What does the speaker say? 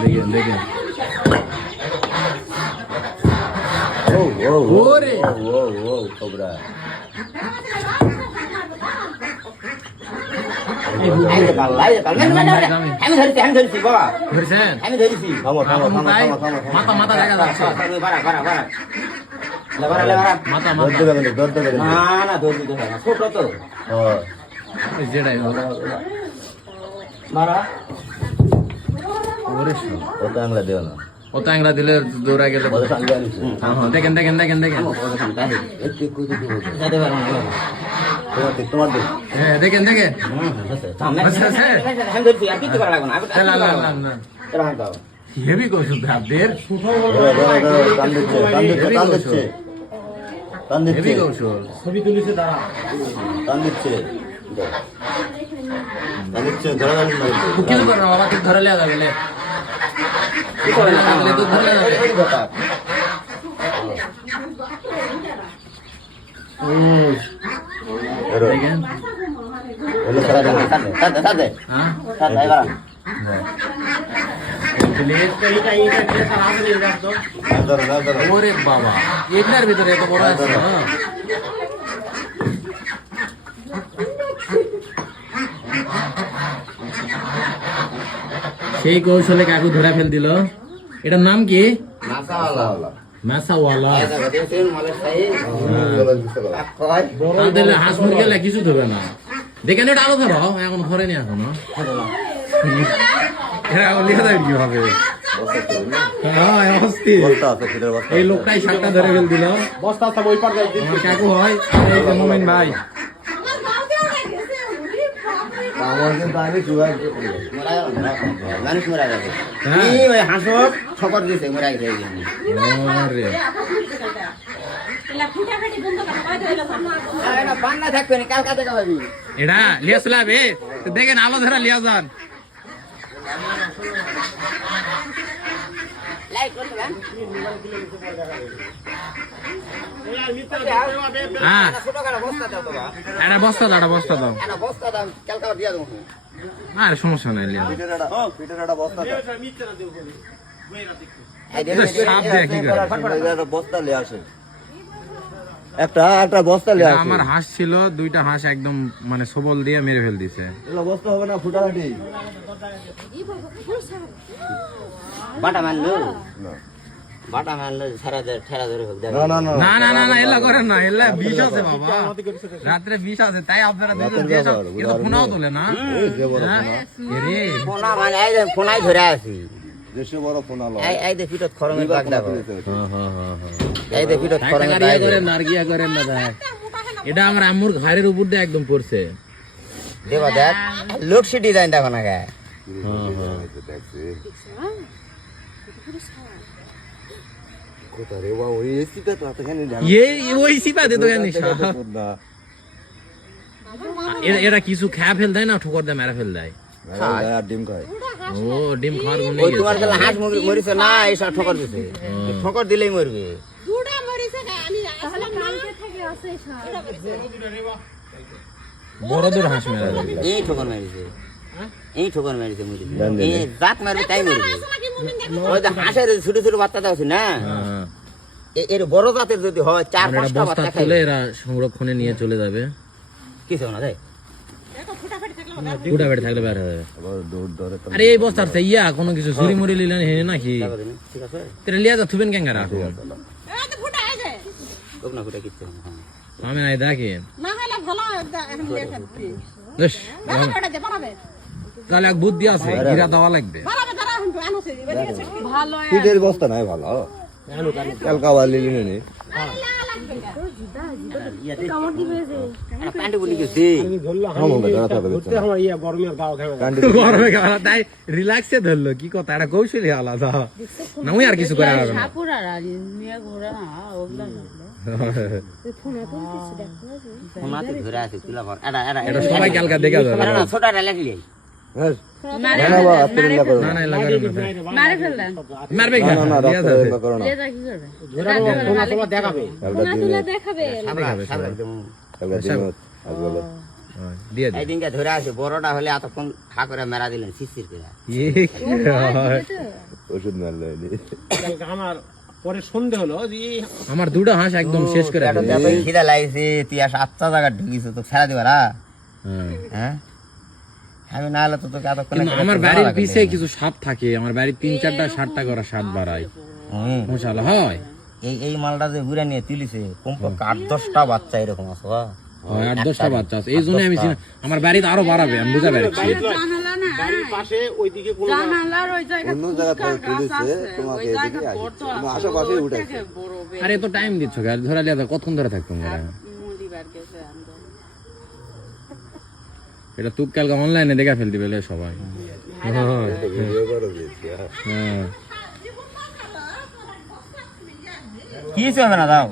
দেখেন দেখেন ওরে ও কোবরা আমি ধরছি বাবা ধরছেন আমি ধরছি মাথা মাথা দেখা যাচ্ছে মাথা মাথা না না ধরছি ছোট তো যেটাই মারা ওরে ও টাংলা দেও না ও তো আংলা দিলে দৌড়া গেলে দেখেন দেখেন দেখেন দেখেন তোমার হ্যাঁ দেখেন দেখেন হেভি কৌশল আপনাদের হেভি কৌশল ছবি তুলিছে তারা টান দিচ্ছে কিছু করো বাবা ঠিক ধরে লেয়া যাবে দেখেন ওরে বাবা এটার ভিতরে এত বড় আছে সেই কৌশলে কাকু ধরে ফেল দিল এটার নাম কি মাসাওয়ালা হাঁস মুরগি এলে কিছু ধরবে না দেখেন এটা আলো ধরো এখন ধরেনি এখনো এই লোকটাই সাতটা ধরে ফেল দিল কাকু হয় মোমেন ভাই এটা লিয়া চলাবে দেখেন আলো ধরা লিয়া যান বস্তা দাও আর সমস্যা নাই বস্তা লিয়ে আসে একটা বস্তা লিয়ে আসে আমার হাঁস ছিল দুইটা হাঁস একদম মানে সবল দিয়ে মেরে ফেল দিছে বস্তা হবে না ফুটাফাটি বাটা মারলো বাটা মারলো সারা ঠেলা ধরে না না না না এলা করেন না এলা বিষ আছে বাবা রাত্রে বিষ আছে তাই আপনারা দুজন দিয়ে এটা ফোনাও তোলে না রে ফোনা মানে এই যে ফোনাই ধরে আছি দেশে বড় ফোন আলো এই যে পিটত খরমে বাগ দেখো এই যে পিটত খরমে বাগ করে নারগিয়া করেন না ভাই এটা আমার আম্মুর ঘরের উপর দিয়ে একদম পড়ছে দেবা দেখ লোকসি ডিজাইন দেখো না গায় এরা কিছু খেয়া ফেল দেয় না ঠোকর দেয় মেরা ফেল দেয় ডিম খায় ও ডিম খাওয়ার গুণ ওই তোমার কাছে হাঁস মরিছে না এইসব ঠোকর দিছে ঠোকর দিলেই মরবে বড় দূর হাঁস মেরা যাবে এই ঠোকর মারিছে এই ঠোকর মারিছে মরিছে এই জাত মারবে তাই মরবে ওই যে হাঁসের ছোট ছোট বাচ্চা দাও না এর বড় জাতের যদি হয় 4-5টা বাচ্চা খাইলে এরা সংরক্ষণে নিয়ে চলে যাবে কিছু না রে ফুটাফাটি থাকলে বের হবে আরে এই বস্তার ইয়া কোনো কিছু চুরি মুড়ি লিলেন হে নাকি ঠিক আছে তেরে লিয়া যা থুবেন কেন রাখো না ফুটা কিচ্ছু আমি নাই দেখি না হলে ভালো এখন লিয়ে খাচ্ছি বেশ এটা যে বানাবে তাহলে এক বুদ্ধি আছে হীরা দেওয়া লাগবে বানাবে দাঁড়া এখন আনোছে ভালো পিঠের বস্তা নাই ভালো কালকা বালি লিনে তাই রিল্যাক্সে ধরলো কি কথা এটা কৌশলী আলাদা না ওই আর কিছু করে সবাই কালকা দেখা যাবে ছোটটা লেখলি হ্যাঁ মারে না বাবা আত্মীয় না করো না না না এলা করেন না ভাই। মারে ফেললেন মারবে না কেন না দিয়া রাত্রে যাবে। এরকম করো না লেজা কি করবে কালকে সোনা দিনে তুলে দেখাবে সাবরা একদম। কালকে দিনে আজ বলো হ্যাঁ, দিয়ে দে এইদিনকে ধরে আসে বড়টা হলে এতক্ষণ হা করে মেরা দিলেন শিশির করে ইয়ে কি হয়? ওষুধ মারলো এনে আমার পরে সন্ধে হলো যে আমার দুটো হাঁস একদম শেষ করে এত দিল। খিদা লাগছে তুই আর 7টা জায়গা ঢুকিস তো ফেরা দিবার হ্যাঁ। হ্যাঁ আমি না হলে তো তোকে এতক্ষণ কিন্তু আমার বাড়ির পিছে কিছু সাপ থাকে, আমার বাড়ির 3-4টা 7টা করে সাপ বাড়ায় মশালা হয়। এই মালটা যে ঘুরে নিয়ে তুলিছে কমপক্ষে 8-10টা বাচ্চা এরকম আছে হয় 8-10টা বাচ্চা আছে, এই জন্য আমি আমার বাড়িতে আরো বাড়াবে, আমি বুঝা পারছি। জানালা না বাড়ির পাশে ওইদিকে কোনো জানালার ওই জায়গা অন্য জায়গা থেকে তুলেছে তোমাকে এদিকে আসে তুমি আশেপাশে উঠেছে আরে এত টাইম দিচ্ছ গাড়ি ধরা লিয়া কতক্ষণ ধরে থাকতো মুলিবার গেছে আমরা এটা তুই কালকে অনলাইনে দেখা ফেলতে পেলে সবাই। ভিডিও করে দিয়েছি হ্যাঁ কি হবে না দাও